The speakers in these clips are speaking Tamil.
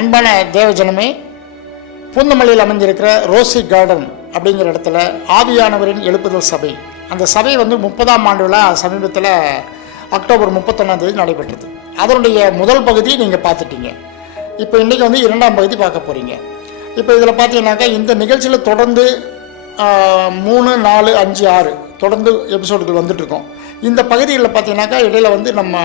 அன்பான தேவஜனமே, பூந்தமல்லியில் அமைஞ்சிருக்கிற ரோசி கார்டன் அப்படிங்கிற இடத்துல ஆவியானவரின் எழுப்புதல் சபை, அந்த சபை 30ஆம் ஆண்டு விழா சமீபத்தில் அக்டோபர் 31ஆம் தேதி நடைபெற்றது. அதனுடைய முதல் பகுதி நீங்கள் பார்த்துட்டீங்க. இப்போ இன்றைக்கி 2ஆம் பகுதி பார்க்க போகிறீங்க. இப்போ இதில் பார்த்தீங்கன்னாக்கா இந்த நிகழ்ச்சியில் தொடர்ந்து 3, 4, 5, 6 தொடர்ந்து எபிசோடுகள் வந்துட்டுருக்கோம். இந்த பகுதிகளில் பார்த்தீங்கன்னாக்கா இடையில் நம்ம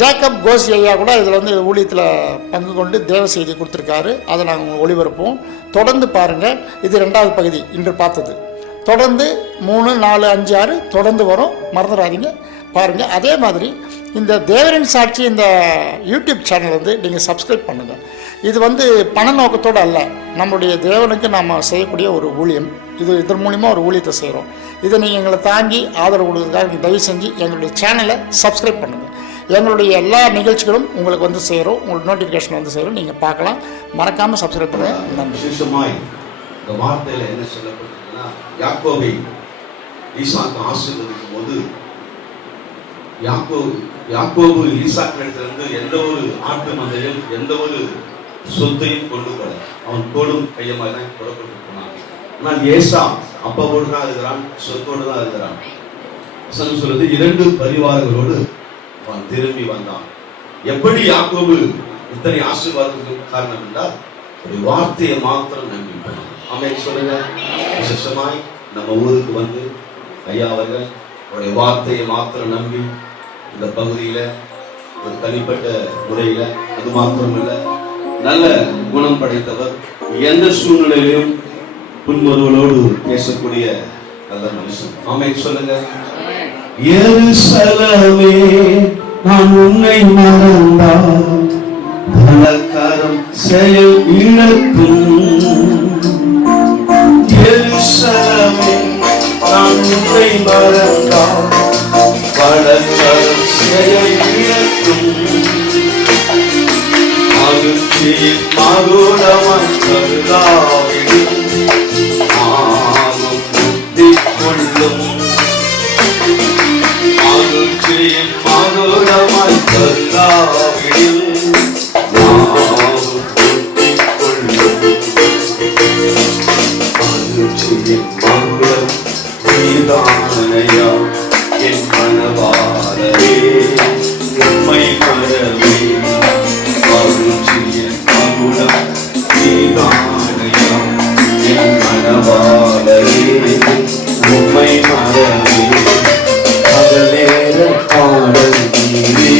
ஜேக்கப் கோசி ஐயா கூட இதில் ஊழியத்தில் பங்கு கொண்டு தேவ செய்தி கொடுத்துருக்காரு. அதை நாங்கள் ஒளிபரப்போம். தொடர்ந்து பாருங்கள். இது 2வது பகுதி இன்று பார்த்தது. தொடர்ந்து 3, 4, 5, 6 தொடர்ந்து வரும், மறந்துடாதீங்க, பாருங்கள். அதே மாதிரி இந்த தேவரின் சாட்சி இந்த யூடியூப் சேனல் நீங்கள் சப்ஸ்கிரைப் பண்ணுங்கள். இது பண நோக்கத்தோடு அல்ல, நம்முடைய தேவனுக்கு நாம் செய்யக்கூடிய ஒரு ஊழியம். இதன் மூலிமா ஒரு ஊழியத்தை செய்கிறோம். இதை நீங்கள் எங்களை தாங்கி ஆதரவு கொடுக்குறதுக்காக தயவு செஞ்சு எங்களுடைய சேனலை சப்ஸ்கிரைப் பண்ணுங்கள். எங்களுடைய எல்லா நிகழ்ச்சிகளும் உங்களுக்கு சேரும், உங்களுக்கு நோட்டிஃபிகேஷன் சேரும், நீங்கள் பார்க்கலாம். மறக்காமல் சப்ஸ்கிரைப் பண்ணுங்கள். நன்றி. விசேஷமாய் இந்த வார்த்தையில் என்ன சொல்லப்பட்டிருக்குன்னா, யாக்கோபை ஈசாக்கு ஆசீர்வதிக்கும் போது யாக்கோபு ஈசாக்கிடத்திலிருந்து எந்த ஒரு ஆட்டு மந்தையும் எந்த ஒரு சொத்தையும் கொண்டு போல, அவன் தோளும் கையமாக தான் புறப்பட்டு போனான். ஆனால் ஏசா அப்பாவோடு தான் இருக்கிறான், சொத்தோடு தான் இருக்கிறான். சொல்றது 2 பரிவாரங்களோடு அவன் திரும்பி வந்தான். எப்படி யாக்கோபு இத்தனை ஆசீர்வாதத்துக்கு காரணம் என்றால் ஒரு வார்த்தையை மாத்திரம் நம்பி போனான். ஆமென் சொல்லுங்க. விசேஷமாய் நம்ம ஊருக்கு ஐயா அவர்கள் அவருடைய வார்த்தையை மாத்திரம் நம்பி இந்த பகுதியில ஒரு தனிப்பட்ட முறையில, அது மாத்திரமல்ல, நல்ல குணம் படைத்தவர், எந்த சூழ்நிலையிலும் புன்முறுவலோடு பேசக்கூடிய நல்ல மனுஷன். ஆமென் சொல்லுங்க. எருசலேமே, நான் உன்னை மறந்தால் பலகாரம் செயல் இழக்கும். எருசலேமே, நான் உன்னை மறந்தால் பலகாரம் செயல் இழக்கும். மகிழ்ச்சியில் மகுடமாய் கருதாவிடும் ஆகும் புத்தி கொள்ளும். மகிழ்ச்சியில் மகுடமாய் கருதாவிடும் ஆகும் புத்தி கொள்ளும். மகிழ்ச்சியில் மகுடம் நீதானையா என் மனவாரே, உம்மை மறவே. மகிழ்ச்சியின் மகுடம் நீதானையா என் மனவாரே, உம்மை மறவே. பகலேற பாடல் நீரே,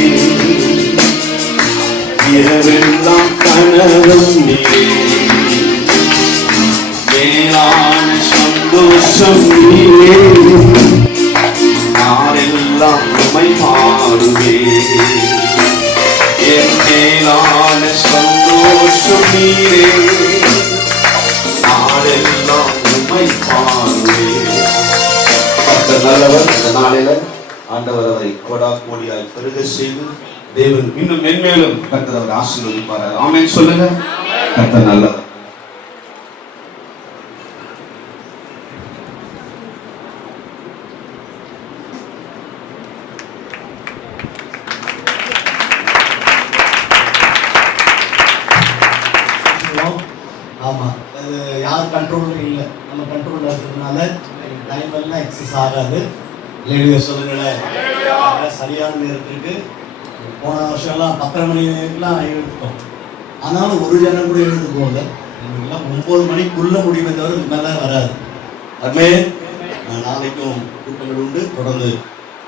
இரவெல்லாம் கனவும் நீரே. மேலான சந்தோஷம் நீரே, நாளெல்லாம் உம்மை பாடுவே. என் மேலான சந்தோஷம் நீரே, நாளெல்லாம் உம்மை பாடுவே. நல்லவர். இந்த நாளில ஆண்டவர் அவரை கோடா கோடியாய் பெருக செய்து தேவன் இன்னும் மென்மேலும் கர்த்தர் அவரை ஆசீர்வதிப்பார். ஆமென் சொல்லுங்க. கர்த்தர் நல்லவர். ஆமா, அது யார் கண்ட்ரோலும் இல்லை, நம்ம கண்ட்ரோல்ல இருக்கிறதுனால டைம் எல்லாம் எக்ஸஸ் ஆகாது. லேடியோ சொல்லுங்களேன். சரியான நேரத்துக்கு போன வருஷம்லாம் 10:30 மணிக்கெல்லாம் எழுதுட்டோம். ஆனாலும் ஒரு ஜனம் கூட எழுந்து போகல. எல்லாம் 9 மணிக்குள்ள முடியுமே தவிர இது மேலே வராது. அதுமே நாளைக்கும் கூட்டங்கள் உண்டு. தொடர்ந்து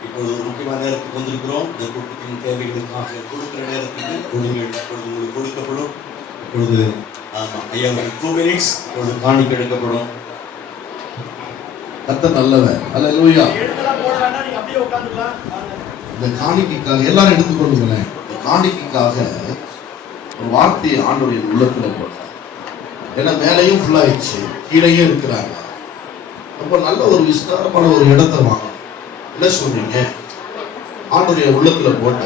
இப்பொழுது ஒரு முக்கியமான நேரத்துக்கு வந்திருக்கிறோம். இந்த கூட்டத்தின் தேவைகளுக்காக கொடுக்குற நேரத்துக்கு உங்களுக்கு கொடுக்கப்படும். இப்பொழுது ஐயா 2 minutes இப்பொழுது காணிக்கை எடுக்கப்படும். கர்த்தர் நல்லவர். அல்லேலூயா. இந்த காணிக்கைக்காக எல்லாரும் எடுத்துக்கொள்ளுங்களேன். இந்த காணிக்கைக்காக ஒரு வார்த்தையை ஆண்டவருடைய உள்ளத்துல போட்டார். ஏன்னா மேலையும் ஃபுல்லாயிடுச்சு, கீழேயே இருக்கிறாங்க. ரொம்ப நல்ல ஒரு விஸ்தாரமான ஒரு இடத்தை வாங்க. என்ன சொல்றீங்க? ஆண்டவருடைய உள்ளத்துல போட்ட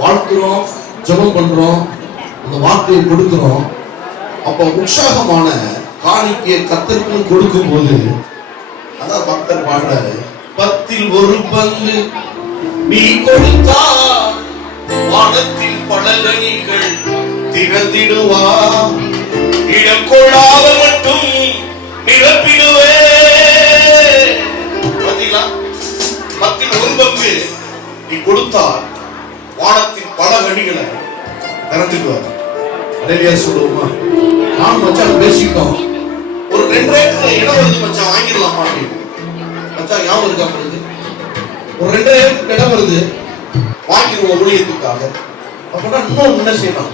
வாழ்த்துறோம், ஜெபம் பண்றோம், அந்த வார்த்தையை கொடுக்கிறோம். அப்போ உற்சாகமான காணிக்கையை கர்த்தருக்கு கொடுக்கும் போது, அதான் பக்தர் பாடுறாரு, 10ல் 1 பங்கு நீ கொடுத்தால் வானத்தில் பலகணிகள் திகழ்ந்திடுவா, இடம் கொள்ளாத மட்டும் நிரப்பிடுவே. பாத்தீங்களா, 10% நீ கொடுத்தால் வானத்தின் பல கனிகளை திறந்துக்குவார். அலையா சொல்லுவோமா? நான் மச்சான் பேசிட்டோம், ஒரு 2 ஏக்கர் இடம் வருது மச்சான், வாங்கிடலாமா அப்படின்னு. மச்சான் ஞாபகம் இருக்கா உங்களுக்கு? ஒரு 2 ஏக்கர் இடம் வருது, வாங்கிடுவோம் ஊழியத்துக்காக. அப்படின்னா இன்னும் என்ன செய்யலாம்?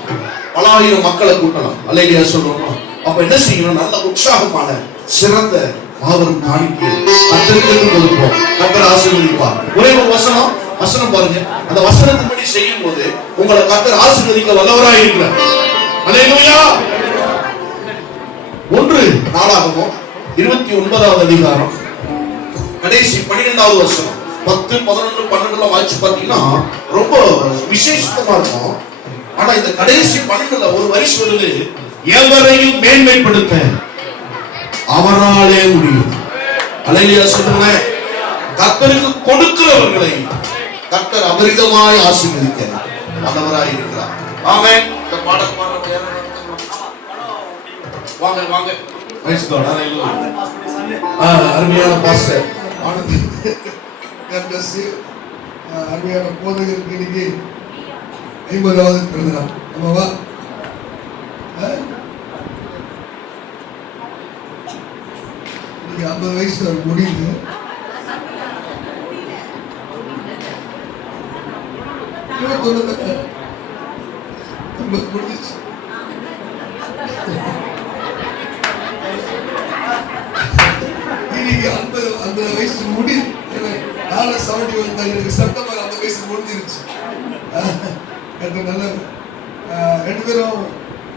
பல ஆயிரம் மக்களை கூட்டலாம். அலையா சொல்லுவோமா? அப்ப என்ன செய்யணும்? நல்ல உற்சாகமான சிறந்த மாபெரும் காணிக்கை கர்த்தருக்கு கொடுப்போம். கர்த்தர் ஆசீர்வதிப்பார். ஒரே ஒரு வசனம் பாருங்க. அந்த வசனத்தின்படி செய்யும் போது உங்களை கர்த்தர் ஆசீர்வதிக்க வல்லவராய் இருக்கிறார். அல்லேலூயா. 1 நாளாகமம் 29வது அதிகாரம் கடைசி 12வது வசனம் 10, 11, 12 வாசிச்சு பாத்தீங்கன்னா ரொம்ப விசேஷமா இருக்கும். ஆனா இந்த கடைசி 12ல ஒரு வரி சொல்லுது, எவரையும் மேன்மைப்படுத்த அவராலே முடியும். அல்லேலூயா சொல்லுங்க. கர்த்தருக்கு கொடுக்கிறவர்களை கர்த்தர் அபரிதமாய் ஆசீர்வதிக்க வல்லவராய் இருக்கிறார். ஆமென். இந்த பாடல் பாடுற யாரும் வாங்க வாங்க. Praise God. ஹalleluya. அருமையான பாஸ்டர் ஆனந்த் கர்த்தர் அருமையான போதகருக்கு இன்னைக்கு 50வது பிறந்த நாள். ஆமாவா? இன்னைக்கு 50 வயசு முடியுது. முடிஞ்சிச்சு. இன்னைக்கு 50 வயசு முடியுது. நாளை 71 எனக்கு செப்டம்பர் 50 வயசு முடிஞ்சிருச்சு. நல்ல 2 பேரும்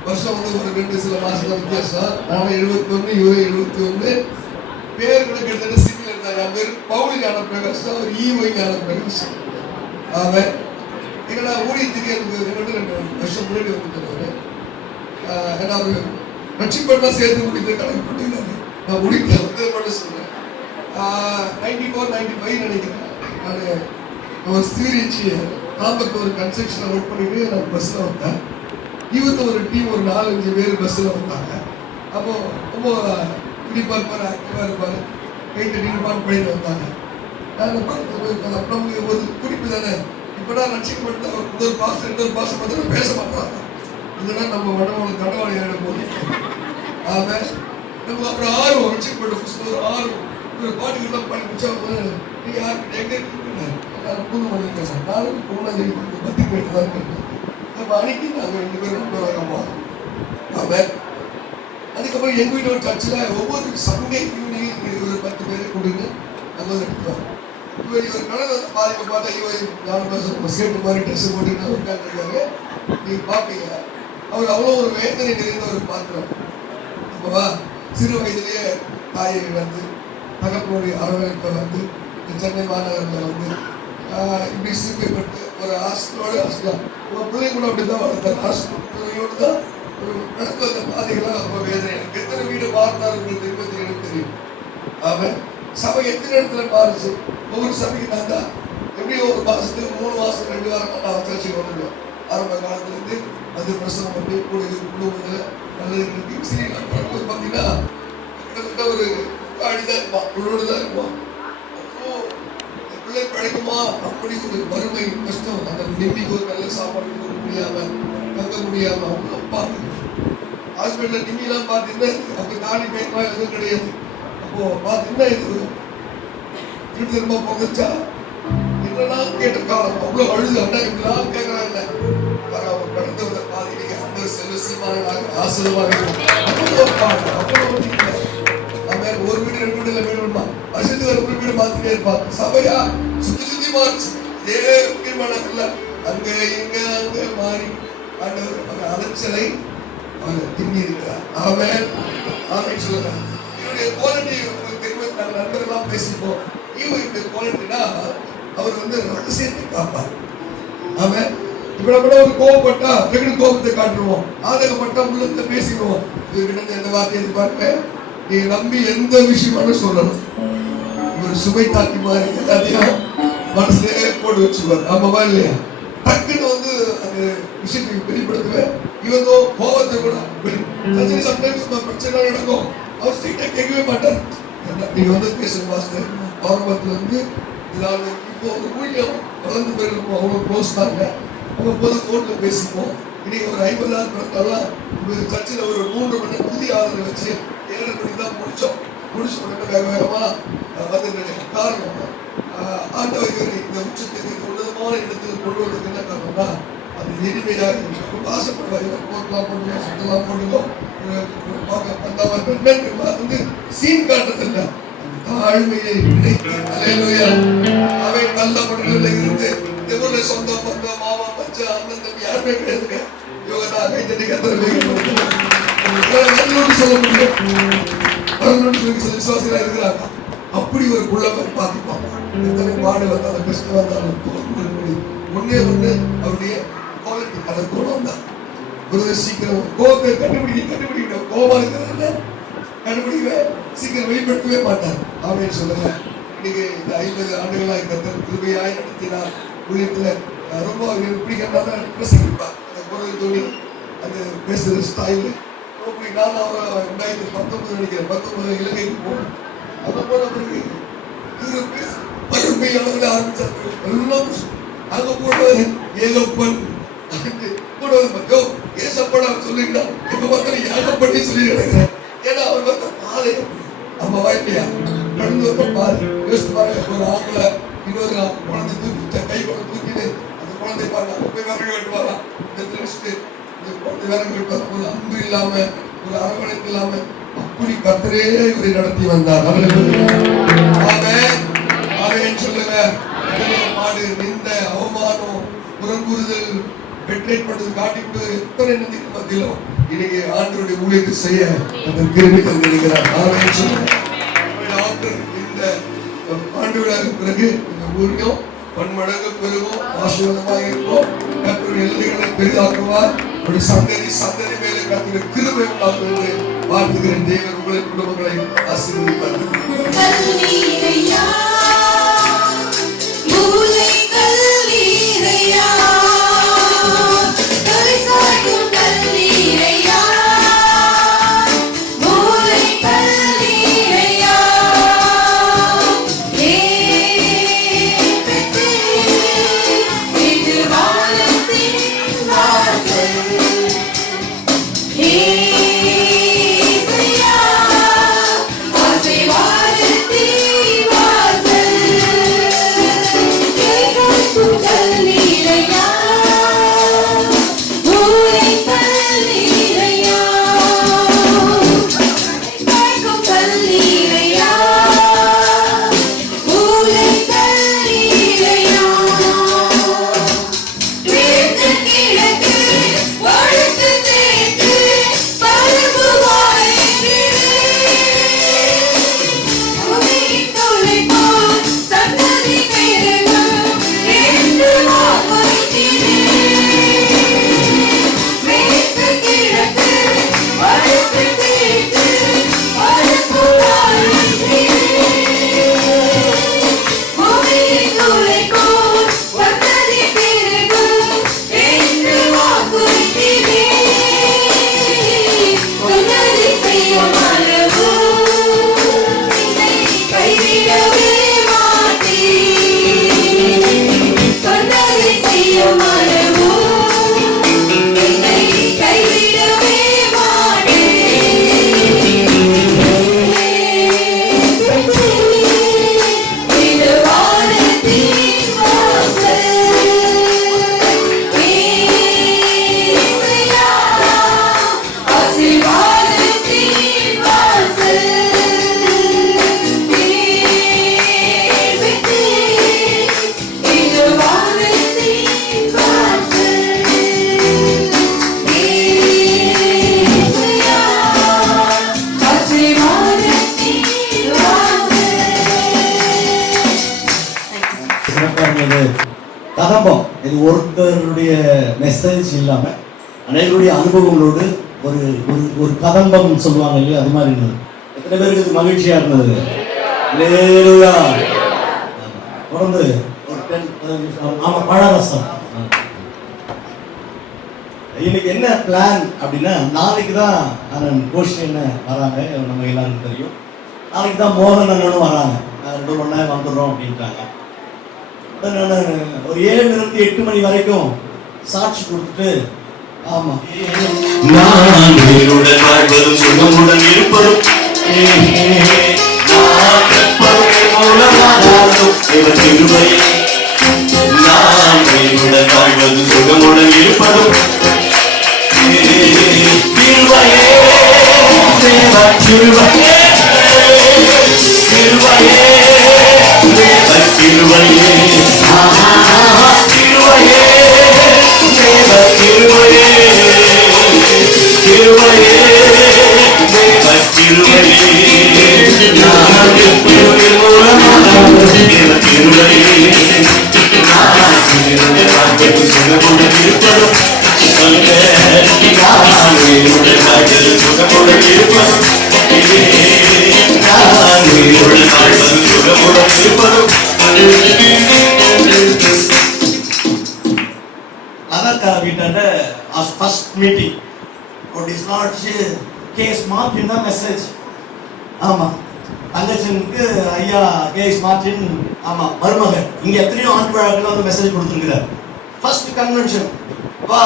வருஷம் வந்து ஒரு 2 சில மாசம் வித்தியாசம். நானும் 71, இவரு 71. பேர் கூட கிட்டத்தட்ட சிங்கிள் இருந்தாங்க. பேர் பவுலி ஞான பிரகாசம், அவர் ஈவை ஞான பிரகாசம். அவன் எங்களோட ஊழியத்துக்கு எனக்கு 2 வருஷம் முன்னாடி வந்துட்டாரு. ஏன்னா அவர் ரட்சிப்பெல்லாம் சேர்த்து முடிந்த கணக்கு பண்ணிருந்தாரு. நான் முடிக்க வந்து மட்டும் சொல்றேன். 94, 95 நினைக்கிறேன். நான் ஸ்ரீரிச்சி நாமக்கு ஒரு கன்ஸ்ட்ரக்ஷன் ஒர்க் பண்ணிட்டு நான் பஸ்ல வந்தேன். இவருக்கு ஒரு டீம் ஒரு 4-5 பேர் பஸ்ல வந்தாங்க. அப்போ ரொம்ப குடிப்பா இருப்பாரு, ஆக்டிவா இருப்பாரு, கைத்தட்டி பண்ணிட்டு வந்தாங்க. நாங்கள் பக்கத்தில் போயிருக்கோம். அப்புறம் ஒரு குடிப்பு தானே, இப்பதான் ரட்சிக்கப்பட்ட ஒரு பாசம் 2 பாசம் பார்த்து பேச மாட்டாங்க. இதெல்லாம் நம்ம வடமொழி தடவாளி போய் ஆமாம். நம்ம அப்புறம் ஆர்வம் ரட்சிக்கப்பட்ட புதுசு ஒரு ஆர்வம் ஒரு பாட்டுக்கெல்லாம் பண்ணி முடிச்சா நீங்கள் யாருக்கு எங்கே இருக்குன்னு புது பண்ணிருக்கேன். நானும் போனாங்க 10 பேர் தான் கேட்டேன். நம்ம அன்னைக்கு நாங்கள் 2 பேரும் ரொம்ப வழக்கமாக ஆமாம். அதுக்கப்புறம் எங்கள் வீட்டு ஒரு சர்ச்சில் ஒவ்வொரு சண்டே ஈவினிங் ஒரு 10 பேரை கூட்டிட்டு அங்கே வந்து எடுத்துவாங்க. இவர் கடலை பாதிப்பை பார்த்தா இவர் 4 மாதம் நம்ம சேட்டு மாதிரி ட்ரெஸ் போட்டுட்டு உட்காந்துருக்காரு. நீங்கள் பார்ப்பீங்க அவர் அவ்வளோ ஒரு வேதனை நிறைந்தவர் பார்க்குறாரு. அப்போவா சிறு வயதிலேயே தாயை இழந்து தகப்பனுடைய அரவணைப்பை வந்து சென்னை மாநகரில் வந்து இப்படி சிறுமைப்பட்டு ஒரு ஹாஸ்டலோட உங்கள் பிள்ளை கூட அப்படி தான் வளர்த்தார். ஹாஸ்டலோடு தான் ஒரு நடக்கும் அந்த பாதைகள்லாம் ரொம்ப வேதனை. எனக்கு எத்தனை வீடு மாறினார் உங்களுக்கு எனக்கு தெரியும். அவன் சபை எத்தனை இடத்துல மாறுச்சு. ஒவ்வொரு சபைக்கு நான் தான் எப்படியும் ஒரு மாதத்துக்கு 3 மாதம் 2 வாரம் நான் சர்ச்சைக்கு வந்துடுவேன். ஆரம்ப காலத்துலேருந்து அது பிரசவம் பண்ணி கூட குடும்பத்தில் நல்லது சரி. நான் பிறகு பார்த்தீங்கன்னா கிட்டத்தட்ட ஒரு காடிதான் இருப்பான், உள்ளோடு தான் இருப்பான். அப்போ பிள்ளை பழைக்குமா அப்படி ஒரு வறுமை கஷ்டம். அந்த நிம்மிக்கு ஒரு நல்ல சாப்பாடு கொடுக்க முடியாம தங்க முடியாம அவ்வளோ பாருங்க. ஹாஸ்பிட்டலில் நிம்மிலாம் பார்த்தீங்கன்னா அப்போ தாடி பேருமா எதுவும் கிடையாது. அப்போ பார்த்தீங்கன்னா இது திரும்ப திரும்ப பொங்கச்சா என்னெல்லாம் கேட்ட காலம் அவ்வளோ அழுது அண்ணா இப்படிலாம் கேட்கறாங்க. அவர் கடந்து வந்த பாதைக்கு அந்த செல்வசியமாக ஆசிரியமாக ஒரு வீடு 2 வீடுல வீடு விடுமா வருஷத்துக்கு ஒரு வீடு மாத்திட்டே இருப்பாங்க. சபையா சுத்தி சுத்தி மாறிச்சு. இதே முக்கியமான அங்க இங்க அங்க மாறி ஆண்டவர் அலைச்சலை அவர் திண்ணி இருக்கிறார். அவன் அவன் சொல்லுறான் இவருடைய குவாலிட்டி உங்களுக்கு தெரியும். நாங்கள் நண்பர்கள்லாம் பேசிப்போம். இவருடைய குவாலிட்டினா அவர் வந்து ரகசியத்தை காப்பார். அவன் இப்ப நம்ம ஒரு கோவப்பட்டா வெகு கோபத்தை காட்டுருவோம். ஆதகப்பட்டா உள்ளத்தை பேசிடுவோம். இவர்கிட்ட எந்த வார்த்தையை எதிர்பார்ப்பேன். நீ நம்பி எந்த விஷயமானு சொல்லணும். இவர் சுமை தாக்கி மாதிரி எல்லாத்தையும் மனசுலேயே போட்டு வச்சுருவார். ஆமாவா இல்லையா? டக்குன்னு வந்து அந்த விஷயத்தை வெளிப்படுத்துவேன். இவங்க கோபத்தை கூட சர்ச்சை சம்டைம்ஸ் பிரச்சனை நடக்கும். அவர் ஸ்ட்ரிக்டா கேட்கவே மாட்டார். நீங்க வந்து பேசுற மாஸ்டர் ஆரம்பத்துல இருந்து இதாவது இப்போ ஒரு ஊழியம் வளர்ந்து போயிருக்கோம். அவங்க க்ளோஸ் தான் இல்லை. அவங்க போது போன்ல பேசிப்போம். இன்னைக்கு ஒரு 50,000 பிறந்தாலும் சர்ச்சில் ஒரு 3 மணி நேரம் புதிய ஆதரவு வச்சு 7 மணிக்கு தான் முடிச்சோம். முடிச்ச உடனே வேக வேகமா வந்து காரணம் ஆண்டவர் இந்த உச்சத்துக்கு உன்னதமான இடத்தில் கொண்டு வரதுக்கு என்ன காரணம்னா அது எளிமையாக ரொம்ப ஆசைப்படுவாங்க. போட்டெல்லாம் போட்டுக்கோ, சுத்தெல்லாம் போட்டுக்கோ, வந்து சீன் காட்டுறது இல்லை, தாழ்மையை அவை நல்ல பணிகளில் இருந்து இவருடைய சொந்த பந்தம் மாமா பச்சை அண்ணன் தம்பி யாருமே கிடையாதுங்க. இவங்க தான் கைத்தட்டி கத்தரை சொல்ல முடியும். விசுவாசிகளா இருக்கிறாங்க. அப்படி ஒரு குள்ளவர் பார்த்துப்பாங்க. எத்தனை பாடு வந்தாலும் கஷ்டம் வந்தாலும் ஒன்னே ஒண்ணு அவருடைய குவாலிட்டி, அந்த குணம் தான். ஒரு சீக்கிரம் கோபத்தை கண்டுபிடிக்கணும். கோபம் இருக்கிறதுல கண்டுபிடிக்க சீக்கிரம் வெளிப்படுத்தவே மாட்டார். அப்படின்னு சொல்லுங்க. இன்னைக்கு இந்த 50 ஆண்டுகளாக கத்தர் கிருபையாய் நடத்தினார். ஊழியத்துல ரொம்ப பிடிக்கிறதா பிரசங்கிப்பார். அந்த குரல் தோணி அந்த பேசுற ஸ்டைலு நான் அவரை 2019 நினைக்கிறேன் 19 இலங்கைக்கு போனேன். அப்போ போன பிறகு பருமை அளவில் ஆரம்பிச்சாரு. எல்லாம் அங்க போனவர் ஏகப்பன் கூட ஏசப்பட சொல்லிட்டா இப்ப பார்த்தாலும் ஏகப்பட்டி சொல்லி கிடக்கிறேன். ஏன்னா அவர் வந்து பாதை நம்ம வாய்ப்பையா கடந்து வந்த பாரு யோசித்து பாருங்க. ஒரு ஆம்பளை இன்னொரு குழந்தை தூக்கி கை கொண்டு தூக்கிட்டு அந்த குழந்தை பாருங்க போய் விறகு வெட்டுவாரா இந்த திருஷ்டு இந்த குழந்தை விறகு வெட்டுவார். ஒரு அன்பு இல்லாம ஒரு அரவணைப்பு இல்லாம அப்படி கத்தரே இவரை நடத்தி வந்தார். அவன் சொல்லுங்க. மாடு நிந்த அவமானம் புறங்கூறுதல் வெற்றிப்பட்டது காட்டிட்டு எத்தனை நந்திக்கு மத்தியிலும் இன்னைக்கு ஆண்டருடைய ஊழியத்தை செய்ய அந்த கிருபை தந்திருக்கிறார். அவன் சொல்லுங்க. இந்த ஆண்டுகளாக பிறகு இந்த ஊழியம் பன்மடங்கு பெருகும், ஆசீர்வாதமாக இருக்கும். கர்த்தருடைய எல்லைகளை பெரிதாக்குவார். ஒரு சந்ததி மேலே கர்த்தருடைய கிருபை உண்டாகும் என்று வாழ்த்துகிறேன். தேவன் உங்களை குடும்பங்களை ஆசீர்வதிப்பார். கதம்பம் இது ஒருத்தருடைய மெசேஜ் இல்லாம அனைவருடைய அனுபவங்களோடு ஒரு ஒரு கதம்பம் சொல்லுவாங்க இல்லையா, அது மாதிரி இருந்தது. எத்தனை பேருக்கு இது மகிழ்ச்சியா இருந்தது? தொடர்ந்து ஒரு 10 ஆமா பழரசம் இன்னைக்கு என்ன பிளான் அப்படின்னா, நாளைக்கு தான் அண்ணன் கோஷன் வராங்க, நம்ம எல்லாருக்கும் தெரியும். நாளைக்கு தான் மோகன் அண்ணனும் வராங்க. 2 மணி நேரம் வந்துடுறோம் அப்படின்ட்டாங்க. ஒரு 7 8 மணி வரைக்கும் சாட்சி கொடுத்துட்டு, ஆமா நான் உயிருடன் வாழ்வதும் சுகமுடன் இருப்பதும் மூலமானாலும் இவர் திருவை. நான் உயிருடன் வாழ்வதும் சுகமுடன் இருப்பதும் திருவையே தேவ திருவையே திருவையே தேவ திருவையே திருவையே தேவ திருவையே திருவையே தேவ திருவையே நான் திருவின் மூலமானாலும் தேவ திருவையே நான் உயிருடன் வாழ்வதும் சுகமுடன் இருப்பதும் அதற்காக வீட்டாண்ட ஃபர்ஸ்ட் மீட்டிங் கேஎஸ் மார்டின் தான் மெசேஜ். ஆமா தங்கச்சனுக்கு ஐயா கேஎஸ் மார்டின், ஆமா மருமகன், இங்க எத்தனையோ ஆண்டு விழாக்கள் வந்து மெசேஜ் கொடுத்துருக்கிறார். ஃபர்ஸ்ட் கன்வென்ஷன் வா,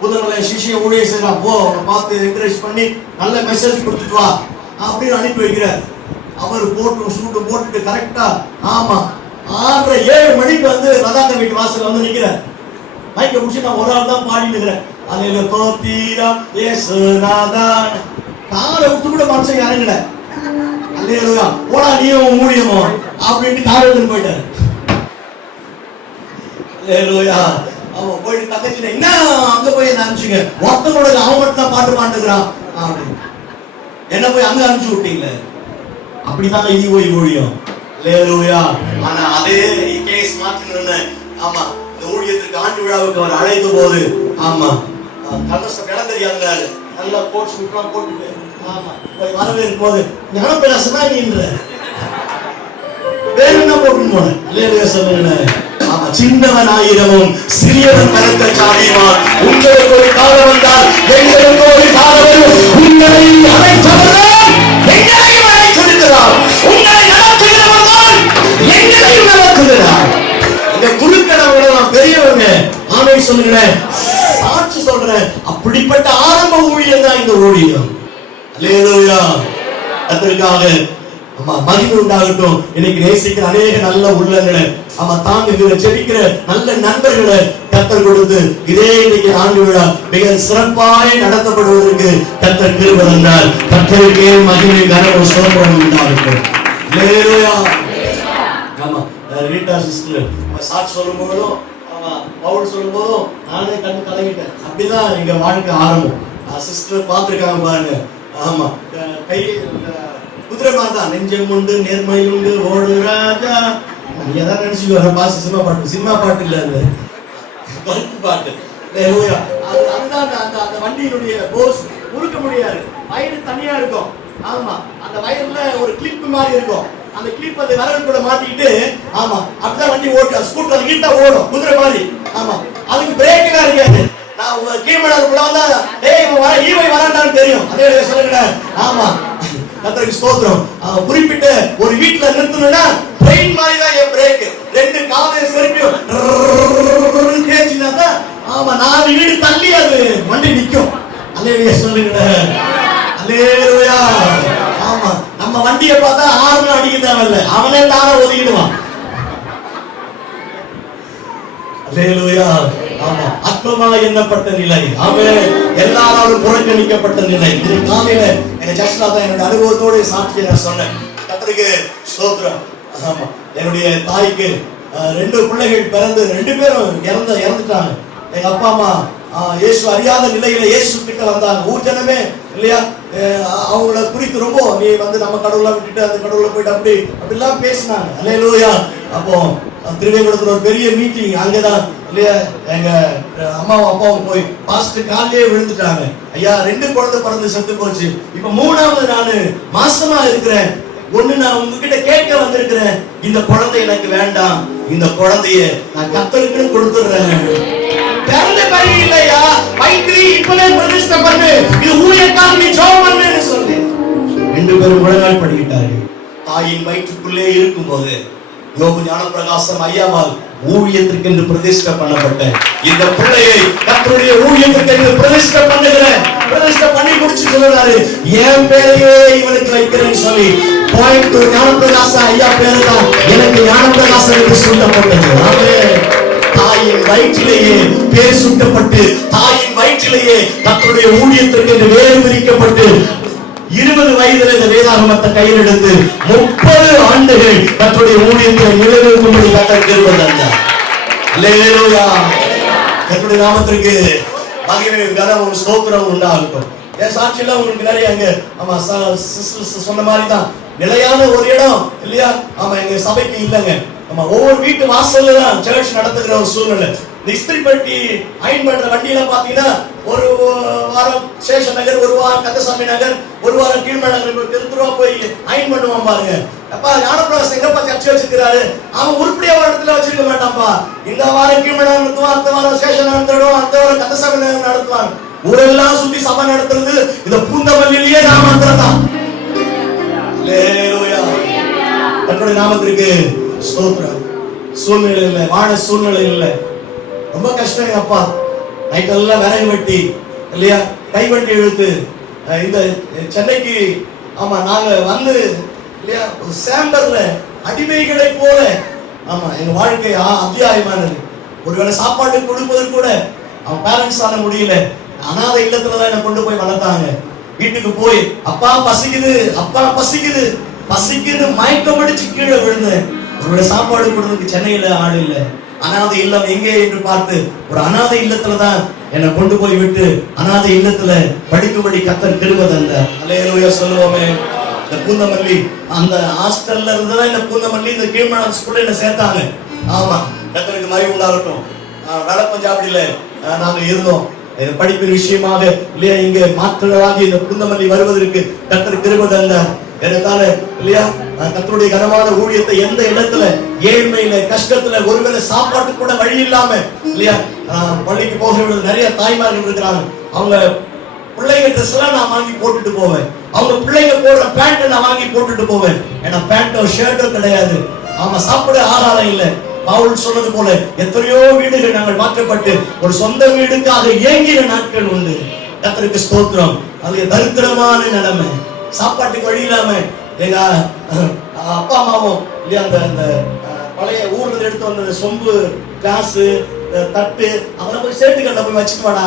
புதுமலை சிஷிய ஊழிய செய்யலாம், போ, அவனை பார்த்து என்கரேஜ் பண்ணி நல்ல மெசேஜ் கொடுத்துட்டு வா அப்படின்னு அனுப்பி வைக்கிறார். அவர் போட்டு சூட்டு போட்டுட்டு கரெக்டா, ஆமா 6:30 7 மணிக்கு வந்து ரதாந்த வீட்டு வாசல்ல வந்து நிக்கிறார். மைக்க முடிச்சு நான் ஒரு ஆள் தான் பாடிட்டு இருக்கிறேன். அதில் தோத்தீரா ஏசுநாதா, காரை விட்டு கூட மனுஷன் இறங்கல. அல்லேலூயா, போடா நீயும் ஊழியமோ அப்படின்ட்டு காரை எடுத்துட்டு போயிட்டாரு. அல்லேலூயா. அவன் போயிட்டு தங்கச்சில என்ன அங்க போய் என்ன அனுப்பிச்சுங்க, ஒருத்தனோட அவன் மட்டும் தான் பாட்டு பாண்டுக்கிறான் அப்படின்னு என்ன போய் அங்க அனுப்பிச்சு விட்டீங்களே. அப்படிதான் இது போய் ஊழியம். அல்லேலூயா. ஆனா அதே கேஸ் மாத்தின, ஆமா இந்த ஊழியத்துக்கு ஆண்டு விழாவுக்கு அவர் அழைத்த போது, ஆமா கலசம் இடம் தெரியாதுனாரு, நல்லா கோட் சூட்லாம் போட்டுட்டு, ஆமா போய் வரவேற்கும் போது ஞானப்பேராசனா நீன்ற வேற என்ன போட்டுன்னு போனேன். அல்லேலூயா சொல்லுங்க. ஆமா சின்னவன் ஆயிரமும் சிறியவன் பலத்த சாமியுமான், உங்களுக்கு ஒரு காலம் வந்தால் எங்களுக்கு ஒரு காலம் வரும். உங்களை அழைத்தவர்கள் எங்களையும் அழைத்திருக்கிறார், உங்களை நடத்துகிறவர்கள் எங்களையும் நடத்துகிறார். இந்த குழுக்களவங்க பெரியவங்க ஆமை சொல்லுகிறேன், சாட்சி சொல்றேன், அப்படிப்பட்ட ஆரம்ப ஊழியம் தான் இந்த ஊழியம். அல்லேலூயா. அதற்காக ஆமா மகிமை உண்டாகட்டும். இன்னைக்கு நேசிக்கிற அநேக நல்ல உள்ளங்களை, ஆமா தாங்குகிற செபிக்கிற நல்ல நண்பர்களை கர்த்தர் கொடுத்து இதே இன்னைக்கு ஆண்டு விழா மிக சிறப்பாய் நடத்தப்படுவதற்கு கர்த்தர் கிருபை தந்தார். கர்த்தருக்கே மகிமை கனம் ஸ்தோத்திரம் உண்டாகட்டும். அல்லேலூயா. ஆமா ரீட்டா சிஸ்டர் சாட்சி சொல்லும் போதும், ஆமா பவுல் சொல்லும் போதும் நானே கண்ணு கலங்கிட்டேன். அப்படிதான் எங்க வாழ்க்கை ஆரம்பம். சிஸ்டர் பார்த்துருக்காங்க பாருங்க. ஆமா கை குதிரை மாதிரி தான், நெஞ்சம் உண்டு நேர்மை உண்டு ஓடு ராஜா. நீங்க எதாவது நினைச்சுக்கோ, பாச சினிமா பாட்டு இல்ல, அந்த கருத்து பாட்டு. அதுதான் அந்த வண்டியினுடைய போஸ் முறுக்க முடியாது, வயிறு தனியா இருக்கும். ஆமா அந்த வயர்ல ஒரு கிளிப் மாதிரி இருக்கும், அந்த கிளிப் அந்த விரல் கூட மாட்டிக்கிட்டு, ஆமா அப்படிதான் வண்டி ஓட்டு ஸ்கூட்டர் நீட்டா ஓடும் குதிரை மாதிரி. ஆமா அதுக்கு பிரேக் எல்லாம் இருக்காது. நான் கீழ்மடாதுக்குள்ள வந்தா டேய் ஈவை வராண்டான்னு தெரியும். அதே சொல்லுங்க. ஆமா கர்த்தருக்கு ஸ்தோத்திரம். குறிப்பிட்ட ஒரு வீட்டுல நிறுத்தணும்னா ட்ரெயின் மாதிரி தான் என் பிரேக், 2 காலையும் செருப்பியும் தேய்ச்சினா, ஆமா 4 வீடு தள்ளி அது வண்டி நிற்கும். அல்லேலூயா சொல்லுங்க. அல்லேலூயா. ஆமா நம்ம வண்டியை பார்த்தா ஆறுன்னு அடிக்க தேவையில்லை, அவனே தானே ஒதுக்கிடுவான். அல்லேலூயா. ஆமா அற்பமா எண்ணப்பட்ட நிலை, ஆமென், எல்லாராலும் புறக்கணிக்கப்பட்ட நிலை. இது காலையில எங்க சர்ச்ல தான் என்னோட அனுபவத்தோட சாட்சியை நான் சொன்னேன். கர்த்தருக்கு ஸ்தோத்திரம். ஆமா என்னுடைய தாய்க்கு 2 பிள்ளைகள் பிறந்து 2 பேரும் இறந்துட்டாங்க. எங்க அப்பா அம்மா இயேசு அறியாத நிலையில இயேசு கிட்ட வந்தாங்க. ஊர் ஜனமே இல்லையா அவங்கள குறித்து ரொம்ப, நீ வந்து நம்ம கடவுளை விட்டுட்டு அந்த கடவுளை போயிட்டு அப்படிலாம் பேசினாங்க. அல்லேலூயா. அப்போ திருவேங்கடத்துல ஒரு பெரிய மீட்டிங், அங்கதான் இல்லையா எங்க அம்மாவும் அப்பாவும் போய் பாஸ்டர் காலையே விழுந்துட்டாங்க. ஐயா 2 குழந்தை பிறந்து செத்து போச்சு, இப்ப 3வது நானு மாசமா இருக்கிறேன். ஒண்ணு நான் உங்ககிட்ட கேட்க வந்திருக்கிறேன், இந்த குழந்தை எனக்கு வேண்டாம், இந்த குழந்தைய நான் கர்த்தருக்கு கொடுத்துடுறேன். பிறந்த பையன் இல்லையா, வயிற்றில் இப்பவே பிரதிஷ்டை பண்ணு, இது ஊழியக்காக நீ ஜெபம் பண்ணுன்னு சொல்லி 2 பேரும் முழங்கால் படிக்கிட்டார்கள். தாயின் வயிற்றுக்குள்ளே இருக்கும்போது யோபு ஞானப்பிரகாசம் ஐயாவால் ஊழியத்திற்கு என்று பிரதிஷ்டை பண்ணப்பட்ட இந்த பிள்ளையை கர்த்தருடைய ஊழியத்திற்கு என்று பிரதிஷ்டை பண்ணுகிறேன். பிரதிஷ்டை பண்ணி முடிச்சு சொல்றாரு, என் பேரையே இவனுக்கு வைக்கிறேன்னு சொல்லி கோயம்புத்தூர் ஞானப்பிரகாசம் ஐயா பேரு தான் எனக்கு ஞானப்பிரகாசம் என்று சூட்டப்பட்டது. ஆமென். தாயின் வயிற்றிலேயே பேர் சூட்டப்பட்டு, தாயின் வயிற்றிலேயே கர்த்தருடைய ஊழியத்திற்கு என்று வேறு பிரிக்கப்பட்டு 20 வயதில் இந்த வேதாகமத்தை கையில் எடுத்து 30 ஆண்டுகள் கர்த்தருடைய ஊழியத்தை நிலைநிறுத்தும்படி கர்த்தர் கிருபை தந்தார். அல்லேலூயா. கர்த்தருடைய நாமத்திற்கு மகிமை கனமும் ஸ்தோத்திரமும் உண்டாகட்டும். என் சாட்சியில உங்களுக்கு நிறைய அங்க ஆமா சொன்ன மாதிரி தான் நிலையான ஒரு இடம் இல்லையா? ஆமா, எங்க சபைக்கு இல்லைங்க. ஆமா, ஒவ்வொரு வீட்டு வாசல்ல தான் சர்ச் நடத்துகிற ஒரு சூழ்நிலை. இந்த இஸ்திரி பெட்டி அயன் பண்ற வண்டியில பாத்தீங்கன்னா ஒரு வாரம் சேஷ நகர், ஒரு வாரம் கந்தசாமி நகர், ஒரு வாரம் கீழ்மலை நகர் திருத்துருவா போய் அயன் பண்ணுவான் பாருங்க. அப்பா ஞானப்பிரகாசம் எங்கப்பா சர்ச்சை வச்சிருக்கிறாரு, அவன் உருப்படியா ஒரு இடத்துல வச்சிருக்க மாட்டான்ப்பா. இந்த வாரம் கீழ்மலை நடத்துவான், அடுத்த வாரம் சேஷ நடத்துவான், அடுத்த வாரம் கந்தசாமி நகர் நடத்துவான். ஊரெல்லாம் சுத்தி சபை நடத்துறது இந்த பூந்தமல்லியிலேயே நான் மாத்திரம் தான். கர்த்தருடைய நாமத்திற்கு ஸ்தோத்திரம். சூழ்நிலை இல்லை, வாழ சூழ்நிலை இல்லை, ரொம்ப கஷ்டம். அப்பா நைட்டெல்லாம் விறகு வெட்டி இல்லையா, கைவண்டி இழுத்து இந்த சென்னைக்கு ஆமா நாங்க வந்து இல்லையா ஒரு சேம்பர்ல அடிமைகளை போல ஆமா எங்க வாழ்க்கை அத்தியாயமானது. ஒருவேளை சாப்பாடு கொடுப்பது கூட அவன் பேரண்ட்ஸ் ஆன முடியல. அனாதை இல்லத்துலதான் என்ன கொண்டு போய் வளர்த்தாங்க. வீட்டுக்கு போய் அப்பா பசிக்குது, அப்பா பசிக்குது, பசிக்குது மயக்கம் அடிச்சு கீழே விழுந்தேன். ஒருவேளை சாப்பாடு கொடுறதுக்கு சென்னையில ஆள் இல்லை. அனாதை இல்லம் எங்கே என்று பார்த்து ஒரு அனாதை இல்லத்துலதான் என்னை கொண்டு போய் விட்டு அனாதை இல்லத்துல படிக்கும்படி கர்த்தர் கிருபை தந்தார். அல்லேலூயா சொல்லுவோமே. இந்த பூந்தமல்லி அந்த ஹாஸ்டல்ல இருந்துதான் இந்த பூந்தமல்லி இந்த கீழ்மலை ஸ்கூல்ல என்ன சேர்த்தாங்க. ஆமா, கர்த்தருக்கு மகிமை உண்டாகட்டும். வட பஞ்சாபில நாங்க இருந்தோம் படிப்பின் விஷயமாக இல்லையா. இங்க மாற்றங்களாகி இந்த பூந்தமல்லி வருவதற்கு கர்த்தர் கிருபை தந்தார். எனக்கால இல்லையா கர்த்தருடைய கனமான ஊழியத்தை எந்த இடத்துல ஏழ்மையில கஷ்டத்துல ஒருவேளை சாப்பாட்டு கூட வழி இல்லாம இல்லையா பள்ளிக்கு போகிற நிறைய தாய்மார்கள் இருக்கிறாங்க. அவங்க பிள்ளைங்க ட்ரெஸ் எல்லாம் நான் வாங்கி போட்டுட்டு போவேன். அவங்க பிள்ளைங்க போடுற பேண்ட் நான் வாங்கி போட்டுட்டு போவேன். ஏன்னா பேண்டோ ஷர்ட்டோ கிடையாது. ஆமா, சாப்பிட ஆகாரம் இல்லை. பவுல் சொன்னது போல எத்தனையோ வீடுகள் நாங்கள் மாற்றப்பட்டு ஒரு சொந்த வீடுக்காக ஏங்கின நாட்கள் உண்டு. கர்த்தருக்கு ஸ்தோத்திரம். அது தரித்திரமான நிலைமை, சாப்பாட்டுக்கு வழி இல்லாம எங்க அப்பா அம்மாவும் இல்லையா அந்த பழைய ஊர்ல எடுத்து வந்த சொம்பு கிளாஸ் தட்டு அதெல்லாம் போய் சேட்டுக்கல்ல போய் வச்சுட்டு வாடா.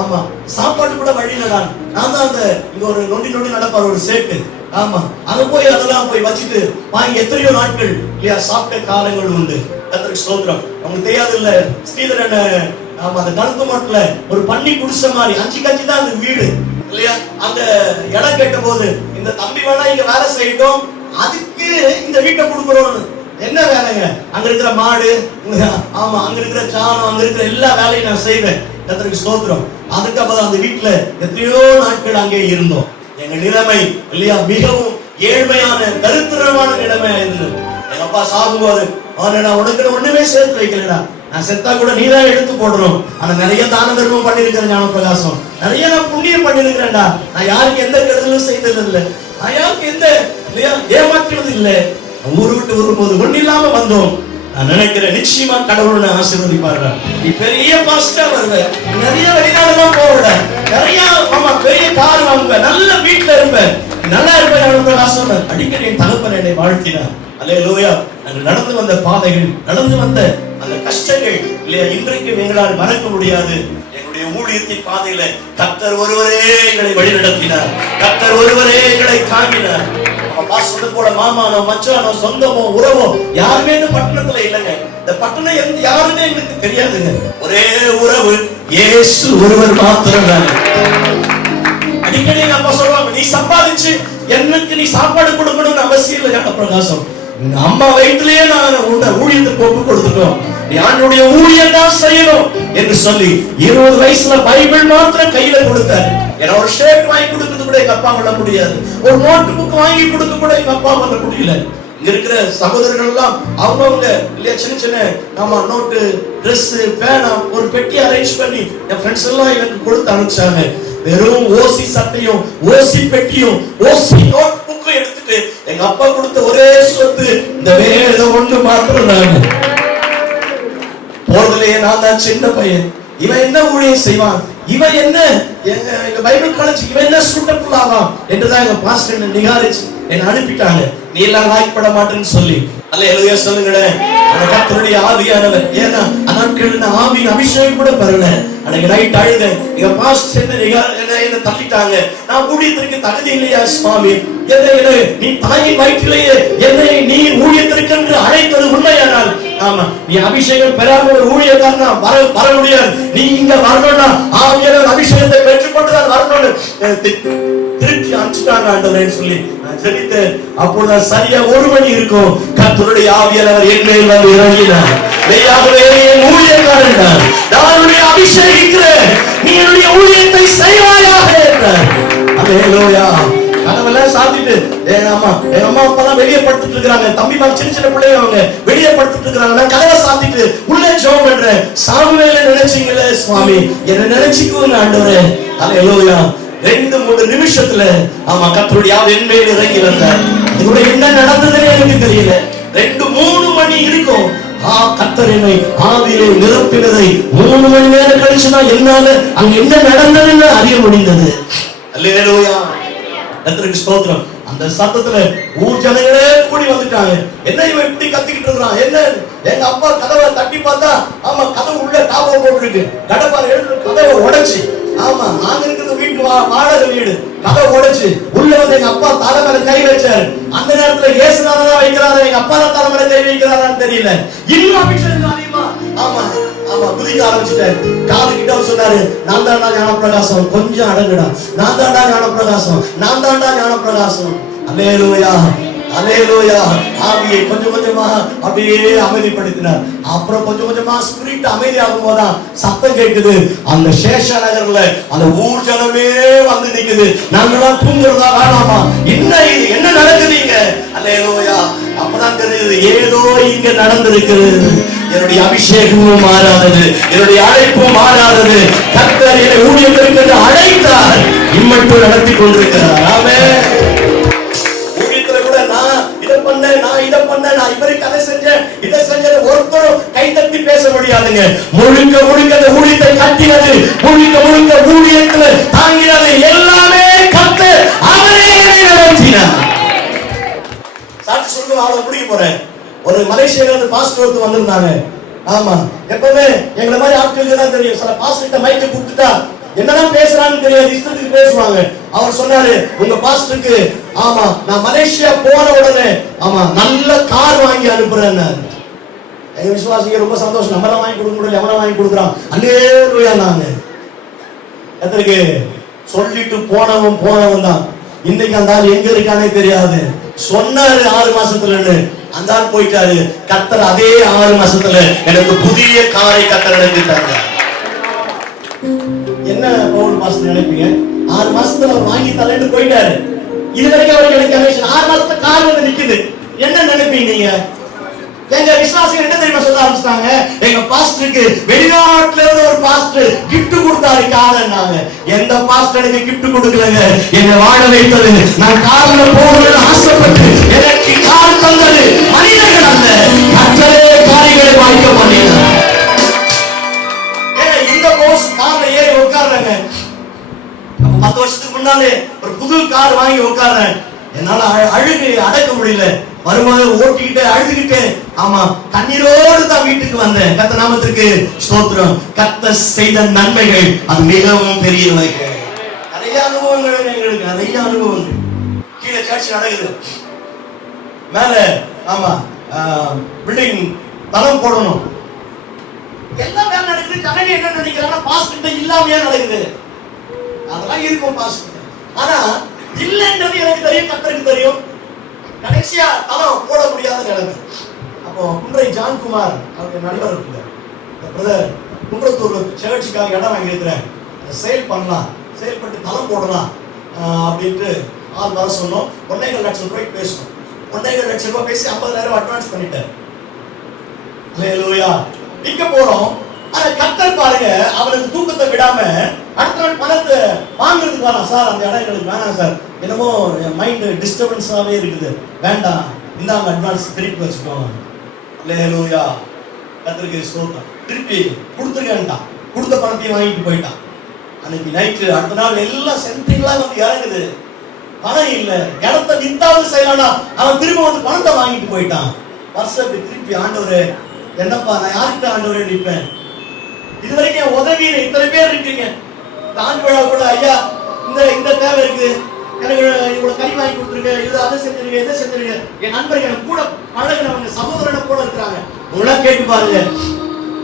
ஆமா, சாப்பாட்டு கூட வழி இல்லடா. நான் தான் அந்த இங்க ஒரு நொண்டி நொண்டி நடப்பார் ஒரு சேட்டு. ஆமா, அங்க போய் அதெல்லாம் போய் வச்சுட்டு வாங்கி எத்தனையோ நாட்கள் இல்லையா சாப்பிட்ட காலங்கள் உண்டு. கர்த்தருக்கு ஸ்தோத்திரம். உங்களுக்கு தெரியாது இல்ல, ஸ்ரீதர் என்ன ஆமா அந்த கழுத்து மாட்டுல ஒரு பண்ணி குடிசை மாதிரி 5 கஞ்சி தான் அந்த வீடு இல்லையா. அந்த இடம் கேட்ட போது இந்த தம்பி வேணா இங்க வேலை செய்யட்டும், அதுக்கு இந்த வீட்டை கொடுக்குறோம். என்ன வேலைங்க, அங்க இருக்கிற மாடு ஆமா அங்க இருக்கிற சாணம் அங்க இருக்கிற எல்லா வேலையும் நான் செய்வேன். கர்த்தருக்கு ஸ்தோத்திரம். அதுக்கப்புறம் அந்த வீட்டுல எத்தனையோ நாட்கள் அங்கே இருந்தோம். எங்க நிலைமை இல்லையா மிகவும் ஏழ்மையான தரித்திரமான நிலைமையா இருந்தது. எங்க அப்பா சாகும்போது நான் உனக்கு ஒண்ணுமே சேர்த்து வைக்கலடா, நான் செத்தா கூட நீதான் எடுத்து போடணும். ஆனா நிறைய தான தர்மம் பண்ணிருக்கிறேன் ஞானப்பிரகாசம், நிறைய நான் புண்ணியம் பண்ணிருக்கிறேன்டா. நான் யாருக்கு எந்த கெடுதலும் செய்தது இல்லை, நான் யாருக்கு எந்த இல்லையா ஏமாற்றுவது இல்லை. ஊரு விட்டு வரும்போது ஒண்ணு இல்லாம வந்தோம். நான் நினைக்கிறேன் நிச்சயமா கடவுள் ஆசீர்வதிப்பாரு. நீ பெரிய பாஸ்டா வருவ, நிறைய வெளிநாடுலாம் போவ, நிறைய ஆமா பெரிய கார் வாங்குவ, நல்ல வீட்டுல இருப்ப, நல்லா இருப்ப. ஞானப்பிரகாசம் அடிக்கடி என் தகப்பன் என்னை வாழ்த்தினார். அல்லேலூயா. நாங்கள் நடந்து வந்த பாதைகள், நடந்து வந்த அந்த கஷ்டங்கள் இல்லையா இன்றைக்கு எங்களால் மறக்க முடியாது. எங்களுடைய ஊழியத்தின் பாதையில கர்த்தர் ஒருவரே எங்களை வழி நடத்தினார். கர்த்தர் ஒருவரே எங்களை தாங்கினார். அப்பா சொன்னது போல மாமானோ மச்சானோ சொந்தமோ உறவோ யாருமே இந்த பட்டணத்துல இல்லைங்க. இந்த பட்டணம் யாருமே எங்களுக்கு தெரியாதுங்க. ஒரே உறவு இயேசு ஒருவர் மாத்திரம் தான். அடிக்கடி எங்க அப்பா சொல்லுவாங்க, நீ சம்பாதிச்சு எனக்கு நீ சாப்பாடு கொடுக்கணும்னு அவசியம் இல்லை ஞானப்பிரகாசம். அம்மா வயிற்றிலேயே நான் ஊழியத்தை ஒப்பு கொடுத்துட்டோம், நீ ஆண்டவருடைய ஊழியம் தான் செய்யணும் என்று சொல்லி 20 வயசுல பைபிள் மாத்திரம் கையில கொடுத்தாரு. ஏன்னா ஒரு ஷர்ட் வாங்கி கொடுக்கிறது கூட எங்க அப்பா பண்ண முடியாது, ஒரு நோட் புக் வாங்கி கொடுக்க கூட எங்க அப்பா பண்ண முடியல. இங்க இருக்கிற சகோதரர்கள் எல்லாம் அவங்கவுங்க இல்லையா சின்ன சின்ன நம்ம நோட்டு, ட்ரெஸ், பேனா ஒரு பெட்டி அரேஞ்ச் பண்ணி என் ஃப்ரெண்ட்ஸ் எல்லாம் எனக்கு கொடுத்து அனுப்பிச்சாங்க. வெறும் ஓசி சட்டையும் ஓசி பெட்டியும் ஓசி நோட் புக்கும் எடுத்துட்டு எங்க அப்பா கொடுத்த ஒரே சொத்து இந்த வேதம் ஒன்று மாத்திரம். நான் போறதுலயே நான் தான் சின்ன பையன். இவன் என்ன ஊழியம் செய்வான், இவன் என்ன எங்க பைபிள் காலேஜ் இவன் என்ன சூட்டபுள் ஆவான் என்றுதான் எங்க பாஸ்டர் என்ன நிகாரிச்சு என்ன அனுப்பிட்டாங்க. நீ எல்லாம் லாய்க்கப்பட மாட்டேன்னு சொல்லி. அல்லேலூயா சொல்லுங்களேன். அந்த கர்த்தருடைய ஆவியானவர், ஏன்னா அநாட்கள் ஆவியின் அபிஷேகம் கூட பெறல. அன்னைக்கு நைட் அழுத எங்க பாஸ்டர் என்ன தள்ளிட்டாங்க. நான் ஊழியத்திற்கு தகுதி இல்லையா சுவாமி, என்னை நீ தாயின் வயிற்றிலேயே என்னை நீ ஊழியத்திற்கு என்று அழைத்தது உண்மையானால், ஆமா நீ அபிஷேகம் பெறாம ஒரு ஊழியக்காரனா வர முடியாது. நீ இங்க வரணும்னா ஆவியானவர் அபிஷேகத்தை பெற்றுக்கொண்டுதான் வரணும்னு திருப்பி அனுப்பிச்சிட்டாங்க ஆண்டவரேன்னு சொல்லி நான் ஜெபித்தேன். அப்பொழுது சரியா 1 மணி இருக்கும். கர்த்தருடைய ஆவியானவர் என் மேல் வந்து இறங்கினார். மெய்யாகவே என் ஊழியக்காரன் நான் உன்னை அபிஷேகிக்கிறேன், நீ என்னுடைய ஊழியத்தை செய்வாயாக என்றார். அல்லேலூயா. கனவெல்லாம் சாத்திட்டு எங்க அம்மா அப்பா தான் வெளியே படுத்துட்டு இருக்காங்க. தம்பி மாதிரி சின்ன சின்ன பிள்ளைங்க அவங்க வெளியே படுத்துட்டு இருக்காங்க. நான் கதவை சாத்திட்டு உள்ளே ஜெபம் பண்றேன். சாமுவேலை நினைச்சீங்களே சுவாமி, என்ன நினைச்சுக்குவோங்க ஆண்டவரே. அல்லேலூயா. 2-3 நிமிஷத்துல ஆமா கர்த்தருடைய ஆவி என் மேல் இறங்கி வந்தார். இதோட என்ன நடந்ததுன்னு எனக்கு தெரியல. 2-3 மணி இருக்கும். கர்த்தர் என்னை ஆவியிலே நிரப்பினதை 3 மணி நேரம் கழிச்சுதான் என்னால அங்க என்ன நடந்ததுன்னு அறிய முடிந்தது. அல்லேலூயா. கர்த்தருக்கு ஸ்தோத்திரம். அந்த சத்தத்துல ஊர் ஜனங்களே கூடி வந்துட்டாங்க. என்ன இவன் இப்படி கத்திக்கிட்டு இருக்கான், என்ன? எங்க அப்பா கதவை தட்டி பார்த்தா ஆமா கதவு உள்ள டாபா போட்டுருக்கு. கடப்பார் எழுந்து கதவை உடைச்சு, ஆமா நாங்க இருக்கிறது வீட்டு வாடகை வீடு, கதவை உடைச்சு உள்ள வந்து எங்க அப்பா தலை மேல கை வச்சாரு. அந்த நேரத்துல இயேசுநாதன் வைக்கிறாரு, எங்க அப்பா தான் தலை மேல கை வைக்கிறாரான்னு தெரியல. இன்னும் அபிஷேகம் அதிகமா ஆமா ஆமா குதிக்க ஆரம்பிச்சுட்டாரு. காது கிட்ட சொன்னாரு, நான் தாண்டா ஞானப்பிரகாசம், கொஞ்சம் அடங்குடா, நான் தாண்டா ஞானப்பிரகாசம், நான் தாண்டா ஞானப்பிரகாசம். அல்லேலூயா அல்லேலூயா. ஆவியை கொஞ்சம் கொஞ்சமா அப்படியே அமைதிப்படுத்தினார். அப்புறம் கொஞ்சம் கொஞ்சமா ஸ்பிரிட் அமைதியாகும் போதுதான் சத்தம் கேட்குது. அந்த சேஷ நகர்ல அந்த ஊர் ஜனமே வந்து நிக்குது. நாங்களாம் தூங்குறதா வேணாமா, என்ன நடக்குதுங்க? அல்லேலூயா. அப்பதான் தெரியுது ஏதோ இங்க நடந்திருக்கிறது. என்னுடைய அபிஷேகமும் மாறாதது, என்னுடைய அழைப்பும் மாறாதது. கர்த்தர் என்னை ஊழியத்திற்கு அழைத்தார், இம்மட்டும் நடத்தி கொண்டிருக்கிறார். ஆமென். நான் இவருக்கு அதை செஞ்சேன் இதை செஞ்சது ஒருத்தரும் கைதட்டி பேச முடியாதுங்க. முழுக்க முழுக்க அந்த ஊழியத்தை கட்டினது, முழுக்க முழுக்க ஊழியத்துல தாங்கினது எல்லாமே கர்த்தர் அவரே நடத்தினார். சாட்சி சொல்லுங்க. அவளை பிடிக்க போறேன். ஒரு மலேசியால இருந்து பாஸ்டர் ஒருத்தர் வந்திருந்தாங்க. ஆமா எப்பவுமே எங்களை மாதிரி ஆட்களுக்கு தான் தெரியும். சில பாஸ்டர்கிட்ட மைக்கை கொடுத்துட்டா என்னதான் பேசுறான்னு தெரியாது, இஷ்டத்துக்கு பேசுவாங்க. அவர் சொன்னாரு, உங்க பாஸ்டருக்கு ஆமா நான் மலேசியா போன உடனே ஆமா நல்ல கார் வாங்கி அனுப்புறேன்னு. எங்க விசுவாசிங்க ரொம்ப சந்தோஷம். நம்மள வாங்கி கொடுக்க முடியல, எவன வாங்கி கொடுக்குறான். அல்லேலூயா. நாங்க எத்தனைக்கு சொல்லிட்டு போனவன் தான். இன்னைக்கு அந்த ஆள் எங்க இருக்கானே தெரியாது. சொன்னாரு 6 மாசத்துலன்னு, அந்த ஆள் போயிட்டாரு. கர்த்தர் அதே 6 மாசத்துல எனக்கு புதிய காரை கர்த்தர் எடுத்துட்டாங்க. என்ன பவுல் பாஸ்டர் நினைப்பீங்க? 6 மாசத்துல அவர் வாங்கி தரேன்னு போயிட்டாரு. இது வரைக்கும் அவருக்கு எனக்கு கமிஷன் 6 மாசத்துல கார் வந்து நிக்குது. என்ன நினைப்பீங்க நீங்க? எங்க விசுவாசிகள் என்ன தெரியுமா சொல்ல ஆரம்பிச்சிட்டாங்க? எங்க பாஸ்டருக்கு வெளிநாட்டுல இருந்து ஒரு பாஸ்டர் கிஃப்ட் கொடுத்தாரு காரன்னாங்க. எந்த பாஸ்டர் எனக்கு கிஃப்ட் கொடுக்கலங்க, என்னை வாழ வைத்தது, நான் கார்ல போகணும்னு ஆசைப்பட்டு எனக்கு கார் தந்தது மனிதர்கள் அல்ல, கர்த்தரே காரியங்களை வாய்க்க பண்ணினார். இந்த போஸ் கார்ல ஏறி உட்கார்றாங்க. 10 வருஷத்துக்கு முன்னாலே ஒரு புது கார் வாங்கி உட்கார்றேன். என்னால அழுகு அடக்க முடியல. வரும்போது ஓட்டிக்கிட்டே அழுதுகிட்டே ஆமா கண்ணீரோடு தான் வீட்டுக்கு வந்தேன். கர்த்தர் நாமத்திற்கு ஸ்தோத்திரம். கர்த்தர் செய்த நன்மைகள் அது மிகவும் பெரியவைகள். நிறைய அனுபவங்கள் எங்களுக்கு, நிறைய அனுபவங்கள். கீழே சர்ச் நடக்குது, மேல ஆமா பில்டிங் தளம் போடணும், எல்லாம் வேலை நடக்குது. கனடி என்ன நினைக்கிறாங்கன்னா பாஸ்டர் இல்லாமையா நடக்குது. அதெல்லாம் இருக்கும் பாஸ்டர், ஆனா இல்லைன்றது எனக்கு தெரியும், கர்த்தருக்கு தெரியும். கடைசியா தளம் போட முடியாத நிலைமை. அப்போ குன்றை ஜான்குமார் அவருடைய நண்பர் இருக்கிறார். பிரதர் குன்றத்தூர் சர்ச்சுக்காக இடம் வாங்கி இருக்கிறேன், சேல் பண்ணலாம், சேல் பண்ணி தளம் போடலாம் அப்படின்ட்டு ஆள் வர சொன்னோம். 1.5 லட்சம் ரூபாய்க்கு பேசணும். 1.5 லட்சம் ரூபாய் பேசி 50,000 அட்வான்ஸ் பண்ணிட்டார். அல்லேலூயா. இங்க போறோம். ஆனா கர்த்தர் பாருங்க, அவனுக்கு தூக்கத்தை விடாம அடுத்த நாள் பணத்தை வாங்குறதுக்கு வரலாம். சார் அந்த இடம் எங்களுக்கு வேணாம் சார், என்னமோ என் மைண்ட் டிஸ்டர்பன்ஸாவே இருக்குது, வேண்டாம், இந்தாங்க அட்வான்ஸ் திருப்பி வச்சுக்கோங்க. அல்லேலூயா. கர்த்தருக்கு ஸ்தோத்திரம். திருப்பி கொடுத்துருக்கேன்ட்டான். கொடுத்த பணத்தையும் வாங்கிட்டு போயிட்டான். அன்னைக்கு நைட்டு அடுத்த நாள் எல்லாம் சென்ட்ரிங்களா வந்து இறங்குது. பணம் இல்ல, இடத்த வித்தாவது செய்யலாம். அவன் திரும்ப வந்து பணத்தை வாங்கிட்டு போயிட்டான். வருஷத்துக்கு திருப்பி ஆண்டவரே என்னப்பா நான் யார்கிட்ட ஆண்டவரே நிற்பேன்? இதுவரைக்கும் என் உதவியில இத்தனை பேர் இருக்கீங்க. ஆண்டு விழா கூட ஐயா இந்த தேவை இருக்கு, எனக்கு இவ்வளவு கறி வாங்கி கொடுத்துருங்க, இது அதை செஞ்சிருங்க, இதை செஞ்சிருங்க. என் நண்பர்கள் எனக்கு கூட பழகினவங்க சகோதரனை கூட இருக்கிறாங்க. உங்களா கேட்டு பாருங்க.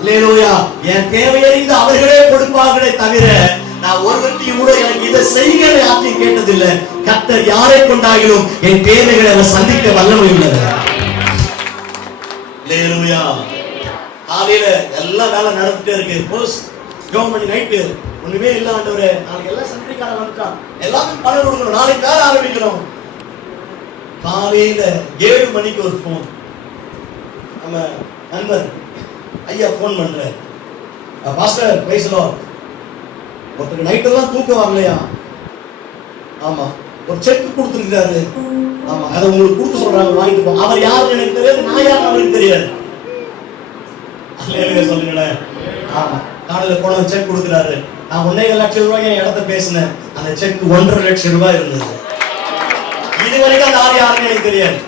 அல்லேலூயா. என் தேவையறிந்து அவர்களே கொடுப்பார்களே தவிர நான் ஒருவர்த்தையும் கூட எனக்கு இதை செய்கிற யாரையும் கேட்டதில்லை. கர்த்தர் யாரை கொண்டாகிலும் என் தேவைகளை அவர் சந்திக்க வல்லமை உள்ளது. அல்லேலூயா. காலையில எல்லாம் வேலை நடந்துட்டே இருக்கு. போஸ் ஜோமணி நைட்டு ஒண்ணுமே இல்ல ஆண்டவரே, நாளைக்கு எல்லாம் சென்ட்ரிக்காரன் வந்துட்டான், எல்லாரும் பணம் கொடுக்கணும், நாளைக்கு வேலை ஆரம்பிக்கிறோம். காலையில 7 மணிக்கு ஒரு போன். நம்ம நண்பர் ஐயா போன் பண்ற, பாஸ்டர் பிரைஸ் லார்ட், ஒருத்தருக்கு நைட் எல்லாம் தூக்கம் வரலையா? ஆமா, ஒரு செக் கொடுத்துருக்காரு. ஆமா, அதை உங்களுக்கு கொடுத்து சொல்றாங்க, வாங்கிட்டு போ. அவர் யாருன்னு எனக்கு தெரியாது, நான் யாருன்னு அவருக்கு தெரியாது. சொல்லுங்களேன். ஆமா, காலையில போன செக் கொடுக்குறாரு. நான் 1.5 லட்சம் ரூபாய்க்கு என் இடத்த பேசினேன். அந்த செக் 1.5 லட்சம் ரூபாய் இருந்தது. இதுவரைக்கும் அந்த யாருன்னு எனக்கு தெரியாது.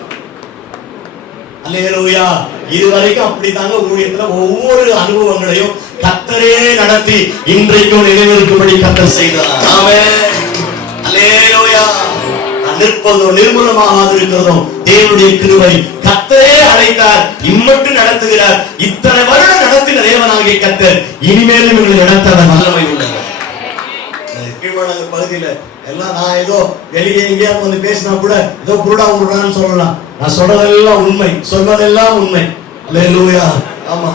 அல்லேலூயா. இதுவரைக்கும் அப்படித்தாங்க ஊழியத்துல ஒவ்வொரு அனுபவங்களையும் கர்த்தரே நடத்தி இன்றைக்கும் நினைவிருக்கும்படி கர்த்தர் செய்தார். ஆமென். அல்லேலூயா. நிற்பதோ நிர்மூலமாக இருக்கிறதோ தேவனுடைய கிருபை. கர்த்தரே அழைத்தார், இம்மட்டும் நடத்துகிறார். இத்தனை வருடம் நடத்தின தேவனாகிய கர்த்தர் இனிமேலும் இவங்களை நடத்த வல்லமை உள்ளது. கீழ்வழங்கு பகுதியில எல்லாம் நான் ஏதோ வெளியே எங்கேயாவது வந்து பேசினா கூட ஏதோ குருடா உருடான்னு சொல்லலாம். நான் சொல்றதெல்லாம் உண்மை, சொல்வதெல்லாம் உண்மை. அல்லேலூயா. ஆமா,